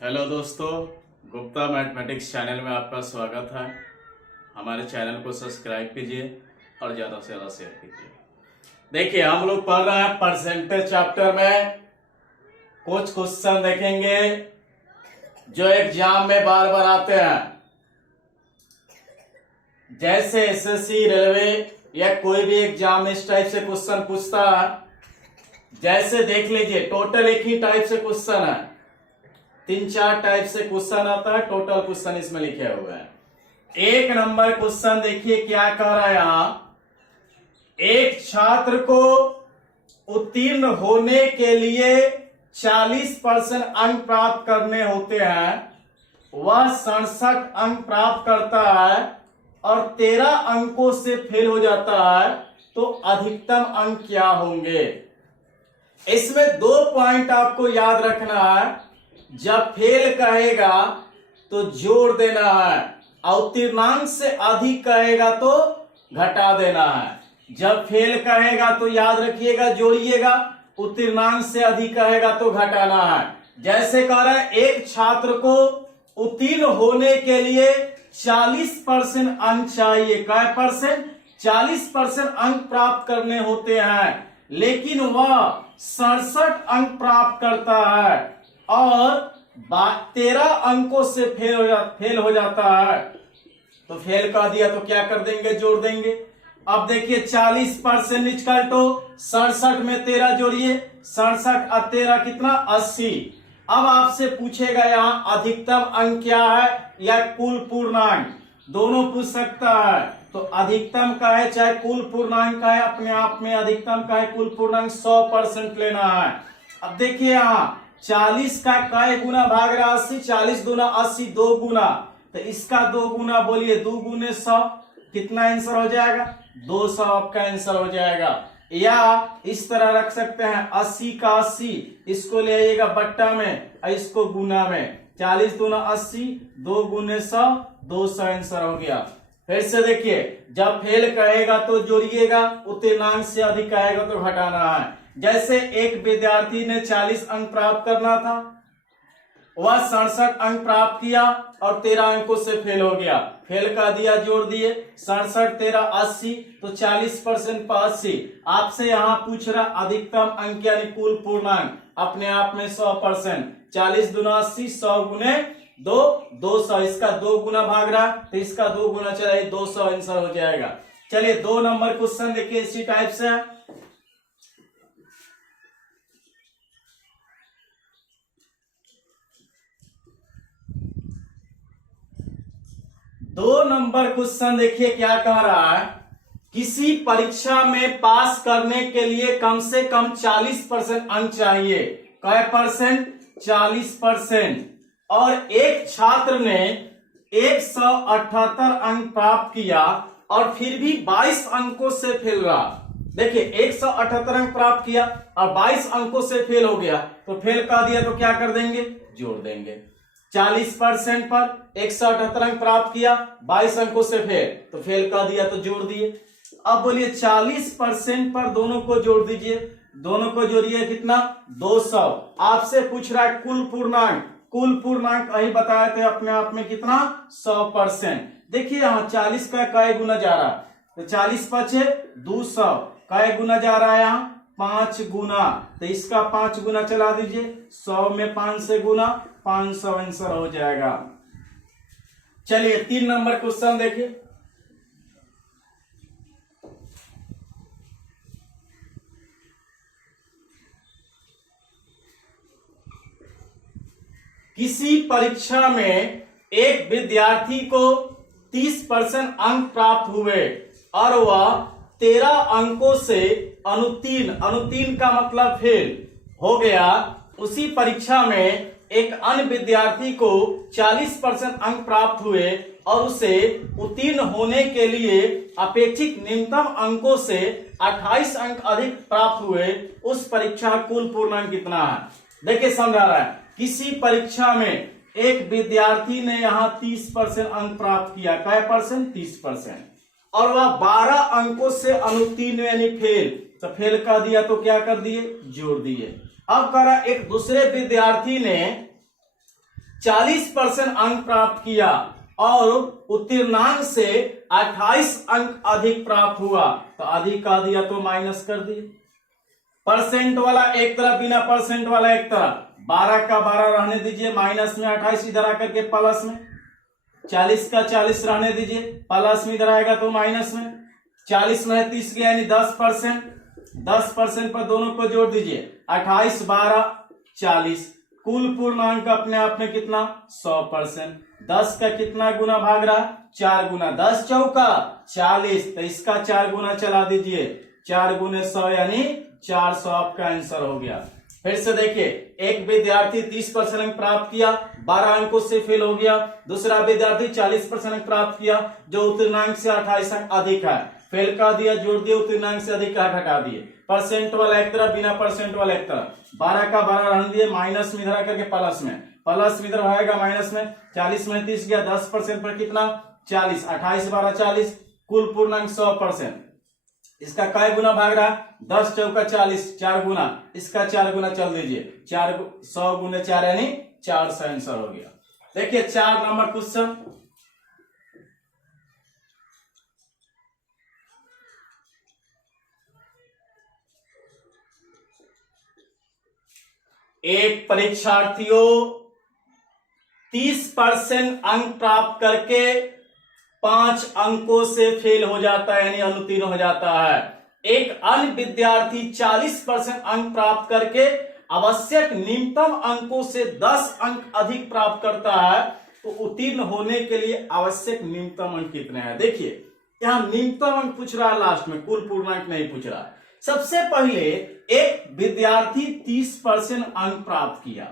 Hello दोस्तों, Gupta mathematics channel में आपका स्वागत है। हमारे चैनल को सब्सक्राइब कीजिए और ज़्यादा से ज़्यादा शेयर कीजिए। देखिए, हम लोग पढ़ रहे हैं परसेंटेज चैप्टर में। कुछ क्वेश्चन देखेंगे जो एग्जाम में बार बार आते हैं, जैसे एसएससी, रेलवे या कोई भी एग्जाम इस टाइप से क्वेश्चन पूछता है। जैसे देख लीजिए, टोटल एक ही टाइप से क्वेश्चन है, 3-4 टाइप से क्वेश्चन आता है। टोटल क्वेश्चन इसमें लिखे हुए हैं। एक नंबर क्वेश्चन देखिए क्या कह रहा है यहां। एक छात्र को उत्तीर्ण होने के लिए 40% अंक प्राप्त करने होते हैं, वह 67 अंक प्राप्त करता है और 13 अंकों से फेल हो जाता है, तो अधिकतम अंक क्या होंगे? इसमें 2 पॉइंट आपको याद रखना है। जब फेल कहेगा तो जोड़ देना है, उत्तीर्णांक से अधिक कहेगा तो घटा देना है। जब फेल कहेगा तो याद रखिएगा जोड़िएगा, उत्तीर्णांक से अधिक कहेगा तो घटाना है। जैसे कह रहा है, एक छात्र को उत्तीर्ण होने के लिए 40% अंक चाहिए। क्या परसेंट? 40% अंक प्राप्त करने होते हैं, लेकिन वह 67 अंक प्राप्त करता है और 13 अंकों से फेल हो जाता है। तो फेल कर दिया तो क्या कर देंगे? जोड़ देंगे। अब देखिए, 40% इक्वल टू 67 में 13 जोड़िए, 67 और 13 कितना? 80। अब आपसे पूछेगा यहां अधिकतम अंक क्या है या कुल पूर्णांक, दोनों पूछ सकता है। तो अधिकतम का है चाहे कुल पूर्णांक का है, अपने आप में अधिकतम का है कुल पूर्णांक 100% लेना है। अब देखिए यहां 40 का काय गुना भाग रहा 80, 40 दूना 80, 2 गुना, तो इसका 2 गुना बोलिए, 2 गुने 100, कितना आंसर हो जाएगा? 200 आपका आंसर हो जाएगा। या इस तरह रख सकते हैं, 80 का 80, इसको ले आइएगा बट्टा में और इसको गुना में, 40 दूना 80, 2 गुने 100, 200 आंसर हो गया। फिर से देखिए, जब फेल कहेगा तो जोड़िएगा, उत्तीर्णांक से अधिक कहेगा तो घटाना है। जैसे एक विद्यार्थी ने 40 अंक प्राप्त करना था, वह 67 अंक प्राप्त किया और 13 अंकों से फेल हो गया। फेल कर दिया, जोड़ दिए, 67 13 80, तो 40% पर 80। आपसे यहां पूछ रहा अधिकतम अंक यानी कुल पूर्णांक, अपने आप में 100%, 40 दूना 80, 100 गुने 2, 200। इसका 2 गुना भाग रहा तो इसका 2 गुना चला, 200 आंसर हो जाएगा। चलिए 2 नंबर क्वेश्चन देखिए, इसी टाइप से है। दो नंबर क्वेश्चन देखिए क्या कह रहा है। किसी परीक्षा में पास करने के लिए कम से कम 40% अंक चाहिए। क्या परसेंट? 40%। और एक छात्र ने 178 अंक प्राप्त किया और फिर भी 22 अंकों से फेल रहा। देखिए, 178 अंक प्राप्त किया और 22 अंकों से फेल हो गया, तो फेल कर दिया तो क्या कर देंगे? जोड़ देंगे। 40% पर 178 अंक प्राप्त किया, 22 अंकों से फेल, तो फेल कर दिया तो जोड़ दिए। अब बोलिए 40% पर दोनों को जोड़ दीजिए, दोनों को जोड़िए, कितना? 200। आपसे पूछ रहा है कुल पूर्णांक, कुल पूर्णांक अही बताए थे अपने आप में कितना? 100%। देखिए यहां 40 का काय गुना जा रहा, तो 40 पचे 200, काय गुना जा रहा है यहां 5 गुना, तो इसका 5 गुना चला दीजिए, 100 में 5 से गुना, 500 आंसर हो जाएगा। चलिए 3 नंबर क्वेश्चन देखिए। किसी परीक्षा में एक विद्यार्थी को 30% अंक प्राप्त हुए और वह 13 अंकों से अनुत्तीर्ण का मतलब फेल हो गया। उसी परीक्षा में एक अन्य विद्यार्थी को 40% अंक प्राप्त हुए और उसे उत्तीर्ण होने के लिए अपेक्षित न्यूनतम अंकों से 28 अंक अधिक प्राप्त हुए। उस परीक्षा का कुल पूर्णांक कितना है? देखिए समझा रहा है, किसी परीक्षा में एक विद्यार्थी ने यहां 30% अंक प्राप्त किया। क्या परसेंट? 30%। और वह 12 अंकों से अनुत्तीर्ण यानी फेल, तो फेल कर दिया तो क्या कर दिए? जोड़ दिए। अब करा एक दूसरे विद्यार्थी ने 40% अंक प्राप्त किया और उत्तीर्णांक से 28 अंक अधिक प्राप्त हुआ तो अधिक का दिया तो माइनस कर दिए। परसेंट वाला एक तरफ, बिना परसेंट वाला एक तरफ, 12 का 12 रहने दीजिए, माइनस में 28 इधर आकर के प्लस में, 40 का 40 रहने दीजिए, प्लस में इधर आएगा तो माइनस में, 40 में 30 गया यानी 10%, 10% पर दोनों को जोड़ दीजिए, 28 12 40, कुल पूर्णांक अपने आप में कितना 100%। 10 का कितना गुना भाग रहा, 4 गुना, 10 चौका 40, तो इसका 4 गुना चला दीजिए, 4 गुने 100 यानी 400 आपका आंसर हो गया। फिर से देखिए, एक विद्यार्थी 30% अंक प्राप्त किया, 12 अंकों से फेल हो गया। दूसरा विद्यार्थी 40% अंक प्राप्त किया जो उत्तीर्णांक से 28 अंक अधिक है, फेल का दिया, जोड़ दिया, उत्तीर्णांक से अधिक का घटा दिए। परसेंट वाला एक तरफ, बिना परसेंट वाला एक तरफ, 12 का 12 रहने दिए, माइनस में इधर आकर के प्लस में इधर आएगा माइनस में, 40 में 30 गया, 10% पर कितना 40, 28 12 40, कुल पूर्णांक 100%। इसका काय गुना भाग रहा, 10 चौका 40, 4 गुना, इसका 4 गुना चल दीजिए, 100 गुने 4 यानी 400 आंसर हो गया। देखिए 4 नंबर क्वेश्चन, एक परीक्षार्थियों 30% अंक प्राप्त करके 5 अंकों से फेल हो जाता है यानी अनुत्तीर्ण हो जाता है। एक अन्य विद्यार्थी 40% अंक प्राप्त करके आवश्यक न्यूनतम अंकों से 10 अंक अधिक प्राप्त करता है, तो उत्तीर्ण होने के लिए आवश्यक न्यूनतम अंक कितने हैं। देखिए यहां न्यूनतम अंक पूछ रहा है, लास्ट में कुल पूर्णांक नहीं पूछ रहा। सबसे पहले एक विद्यार्थी 30% अंक प्राप्त किया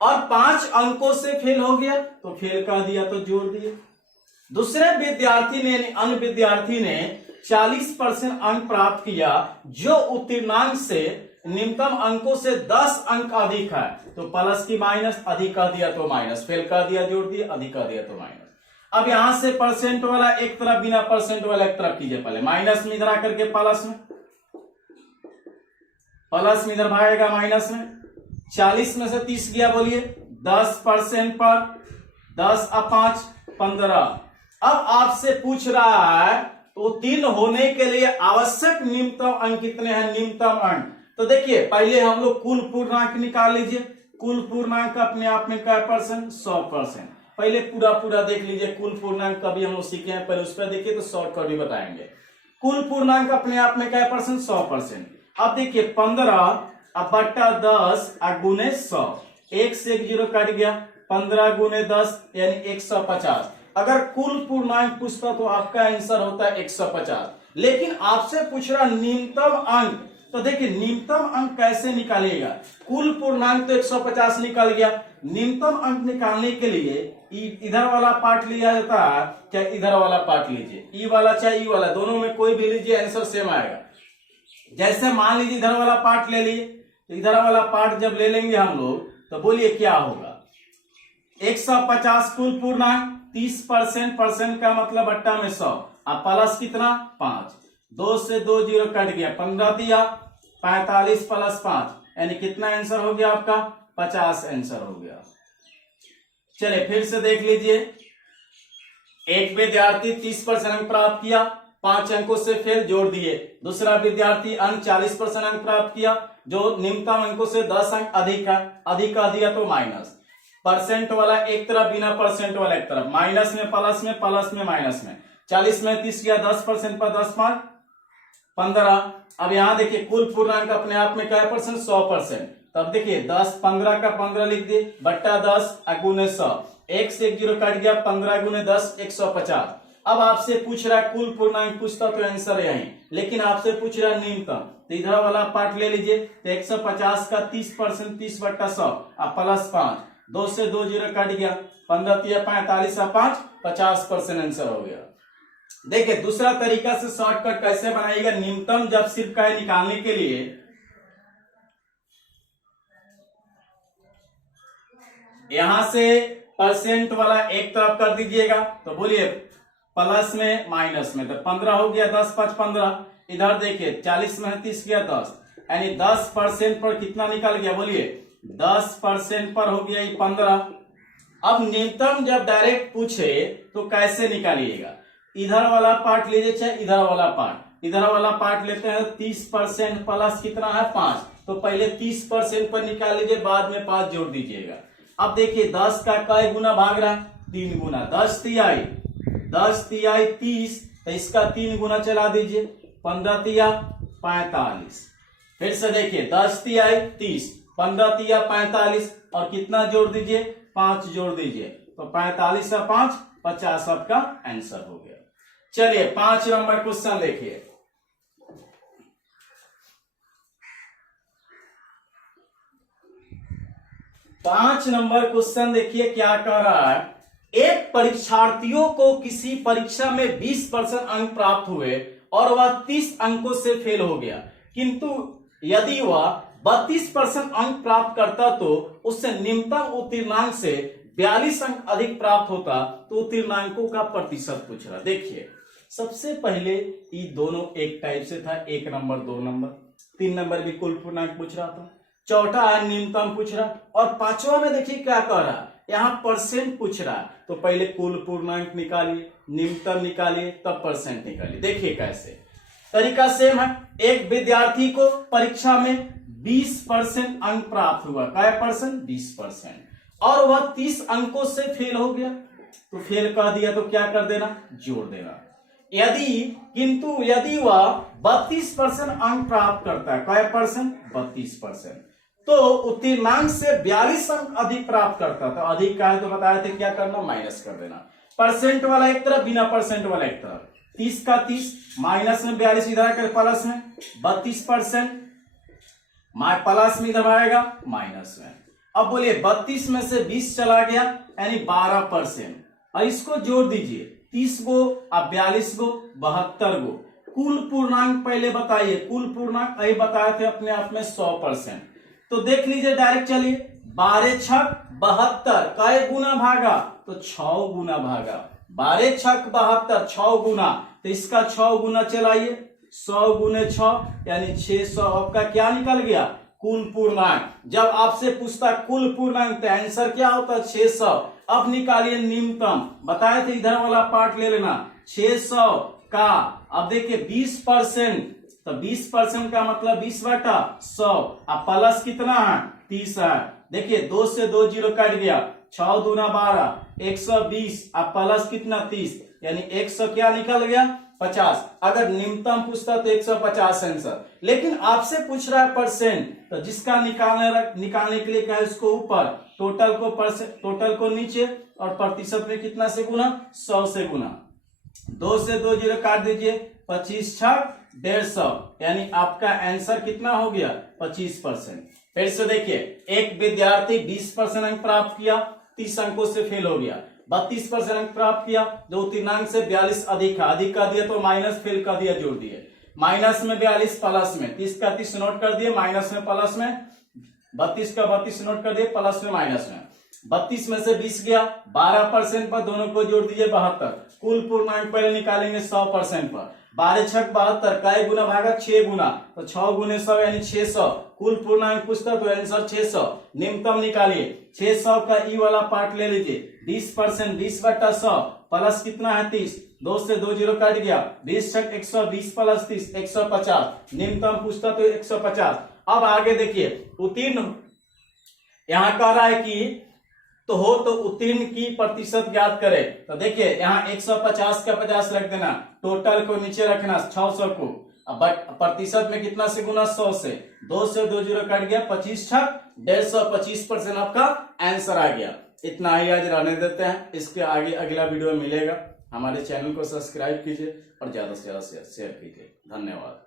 और 5 अंकों से फेल हो गया, तो फेल का दिया तो जोड़ दिए। दूसरे विद्यार्थी ने यानी अन्य विद्यार्थी ने 40% अंक प्राप्त किया जो उत्तीर्णांक से न्यूनतम अंकों से 10 अंक अधिक है, तो प्लस की माइनस, अधिक का दिया तो माइनस, फेल का दिया जोड़ दिया, अधिक का दिया तो माइनस। अब यहां से परसेंट वाला एक तरफ, बिना परसेंट वाला एक तरफ कीजिए, पहले माइनस में इधर आकर के प्लस में इधर भागेगा माइनस में, 40 में से 30 गया, बोलिए 10% पर 10 और 5 15। अब आपसे पूछ रहा है तो उत्तीर्ण होने के लिए आवश्यक न्यूनतम अंक कितने हैं, न्यूनतम अंक। तो देखिए पहले हम लोग कुल पूर्णांक निकाल लीजिए, कुल पूर्णांक अपने आप में क्या परसेंट 100%। पहले पूरा देख लीजिए, कुल पूर्णांक कभी हम लोग सीखे हैं, पहले उस पर देखिए तो शॉर्टकट भी बताएंगे। कुल पूर्णांक अपने आप में क्या परसेंट 100%। अब देखिए 15 अब बट्टा 10 गुने 100, 1 से 1 जीरो कट गया, 15 गुने 10 यानी 150। अगर कुल पूर्णांक पूछता तो आपका आंसर होता है 150, लेकिन आपसे पूछ रहा न्यूनतम अंक। तो देखिए न्यूनतम अंक कैसे निकालेगा, कुल पूर्णांक तो 150 निकल गया, न्यूनतम अंक निकालने के लिए इधर वाला पार्ट लिया जाता है, चाहे इधर वाला पार्ट लीजिए, ई वाला चाहे ई वाला, दोनों में कोई भी लीजिए आंसर सेम आएगा। जैसे मान लीजिए इधर वाला पार्ट ले लिए, तो इधर वाला पार्ट जब ले लेंगे हम लोग तो बोलिए क्या होगा, 150 कुल पूर्णांक, 30% परसेंट का मतलब अट्टा में 100, अब प्लस कितना 5, 2 से 2 जीरो कट गया, 15 दिया, 45 प्लस 5 यानी कितना आंसर हो गया आपका 50 आंसर हो गया। चलिए फिर से देख लीजिए, एक विद्यार्थी 30% अंक प्राप्त किया, 5 अंकों से फेल, जोड़ दिए। दूसरा विद्यार्थी अंक 40% अंक प्राप्त किया जो न्यूनतम अंकों से 10 अंक अधिक है, अधिक का दिया तो माइनस। परसेंट वाला एक तरफ, बिना परसेंट वाला एक तरफ, माइनस में प्लस में, प्लस में माइनस में, 40 में 30 गया, 10% पर 10 5 15। अब यहां देखिए कुल पूर्णांक अपने आप में क्या है परसेंट 100%। तब देखिए 10 15 का 15 लिख दिए, बट्टा 10 गुने 100, 1 से 1 जीरो कट गया, 15 गुने 10 150। अब आपसे पूछ रहा है कुल पूर्णांक, पूछता तो आंसर यही, लेकिन आपसे पूछ रहा है न्यूनतम, तो इधर वाला पार्ट ले लीजिए, तो 150 का 30%, 30 बट्टा 100 अब प्लस 5, 2 से 2 जीरो कट गया, 15 तिया 45 5 50% आंसर हो गया। देखिए दूसरा तरीका से शॉर्टकट कैसे बनाइएगा, न्यूनतम जब सिर्फ का निकालने के लिए यहां से परसेंट वाला एक तरफ कर दीजिएगा, तो बोलिए प्लस में माइनस में, तो 15 हो गया, 10 5 15। इधर देखिए 40 में 30 गया 10, यानी 10% पर कितना निकल गया, बोलिए 10% पर हो गया ये 15। अब न्यूनतम जब डायरेक्ट पूछे तो कैसे निकालिएगा, इधर वाला पार्ट लीजिए चाहे इधर वाला पार्ट। इधर वाला पार्ट लेते हैं 30% प्लस कितना है 5, तो पहले 30% पर निकाल लीजिए, बाद में 5 जोड़ दीजिएगा। अब देखिए 10 का कई गुना भाग रहा है, 3 गुना। 10 तिहाई 30, तो इसका 3 गुना चला दीजिए, 15 तिया 45। फिर से देखिए 10 तिहाई 30, 15 तिया 45, और कितना जोड़ दीजिए 5 जोड़ दीजिए, तो 45 और 5 50 आपका आंसर हो गया। चलिए 5 नंबर क्वेश्चन देखिए। पांच नंबर क्वेश्चन देखिए क्या कह रहा है। एक परीक्षार्थियों को किसी परीक्षा में 20% अंक प्राप्त हुए और वह 30 अंकों से फेल हो गया, किंतु यदि वह 32% अंक प्राप्त करता तो उससे निम्नतम उत्तीर्णांक से 42 अंक अधिक प्राप्त होता, तो उत्तीर्णांकों का प्रतिशत पूछ रहा। देखिए सबसे पहले ये दोनों एक टाइप से था, 1 नंबर 2 नंबर, 3 नंबर भी कुल पूर्णांक पूछ रहा था, चौथा है न्यूनतम पूछ रहा, और पांचवा में देखिए क्या कह रहा, यहाँ परसेंट पूछ रहा। तो पहले कुल पूर्णांक निकालिए, न्यूनतम निकालिए, तब परसेंट निकालिए। देखिए कैसे तरीका सेम है। एक विद्यार्थी को परीक्षा में 20% अंक प्राप्त हुआ, क्या परसेंट 20%, और वह 30 अंकों से फेल हो गया, तो फेल कह दिया तो क्या कर देना, जोड़ देना। यदि वह 32% अंक प्राप्त करता है, क्या परसेंट 32%, तो उत्तीर्णांक से 42 अंक अधिक प्राप्त करता था। अधिक का है तो बताए थे क्या करना, माइनस कर देना। परसेंट वाला एक तरफ, बिना परसेंट वाला एक तरफ। 30 का 30 माइनस में 42 इधर आकर प्लस में 32%, प्लस में इधर आएगा माइनस में। अब बोलिए 32 में से 20 चला गया यानी 12%, और इसको जोड़ दीजिए 30 गो और 42 गो 72 गो। कुल पूर्णांक पहले बताइए, कुल पूर्णांक यही बताए थे अपने आप में 100%। तो देख लीजिए डायरेक्ट, चलिए 12 छक 72 कई गुना भागा, तो 6 गुना भागा। 12 छक 72 6 गुना, तो इसका 6 गुना चलाइए, 100 गुने 6 यानी 600। आपका क्या निकल गया, कुल पूर्णांक। जब आपसे पूछता कुल पूर्णांक तो आंसर क्या होता, 600। अब निकालिए न्यूनतम, बताए थे इधर वाला पार्ट ले लेना, 600 का। अब देखिए 20%, तो 20% का मतलब 20/100, अब प्लस कितना है 30 है। देखिए 2 से 2 जीरो कट गया, 6 दूना 12, 120, अब प्लस कितना 30, यानी 100 क्या निकल गया 50। अगर न्यूनतम पूछता तो 150 आंसर, लेकिन आपसे पूछ रहा है परसेंट, तो जिसका निकालने के लिए क्या है, उसको ऊपर, टोटल को नीचे, और प्रतिशत में कितना से गुना, 100 से गुना। 2 से 2 जीरो काट दीजिए, 25 छक 150, यानी आपका आंसर कितना हो गया 25%। फिर से देखिए, एक विद्यार्थी 20% अंक प्राप्त किया, 30 अंकों से फेल हो गया। 32% अंक प्राप्त किया, जो उत्तीर्णांक से 42 अधिक है, अधिक कर दिया तो माइनस, फेल कर दिया जोड़ दिए। माइनस में 42 प्लस में, 30 का 30 नोट कर दिए, माइनस में प्लस में, 32 का 32 नोट कर दिए, प्लस में माइनस में। 32 में से 20 गया, 12% पर दोनों को जोड़ दीजिए 72। कुल पूर्णांक पहले निकालेंगे 100% पर। 12 छक 72 कई गुना भागा, 6 गुना, तो 6 गुने 100 यानी 600। कुल पूर्णांक पूछता तो आंसर 600। न्यूनतम निकालिए, 600 का ई वाला पार्ट ले लीजिए, 20% 20/100, प्लस कितना है 30, 2 से 2 जीरो कट गया, 20 छक 120 प्लस 30 150। न्यूनतम पूछता तो 150। अब आगे देखिए, उत्तीर्ण यहां कह रहा है कि तो उत्तीर्ण की प्रतिशत ज्ञात करें। तो देखिए यहाँ 150 का 50 रख देना, टोटल को नीचे रखना 600 को, अब प्रतिशत में कितना से गुना 100 से, 2 से 2 जीरो कट गया, 25 छक 150, 25% आपका आंसर आ गया। इतना ही आज रहने देते हैं, इसके आगे अगला वीडियो मिलेगा। हमारे चैनल को सब्सक्राइब कीजिए और ज्यादा से ज्यादा शेयर कीजिए। धन्यवाद।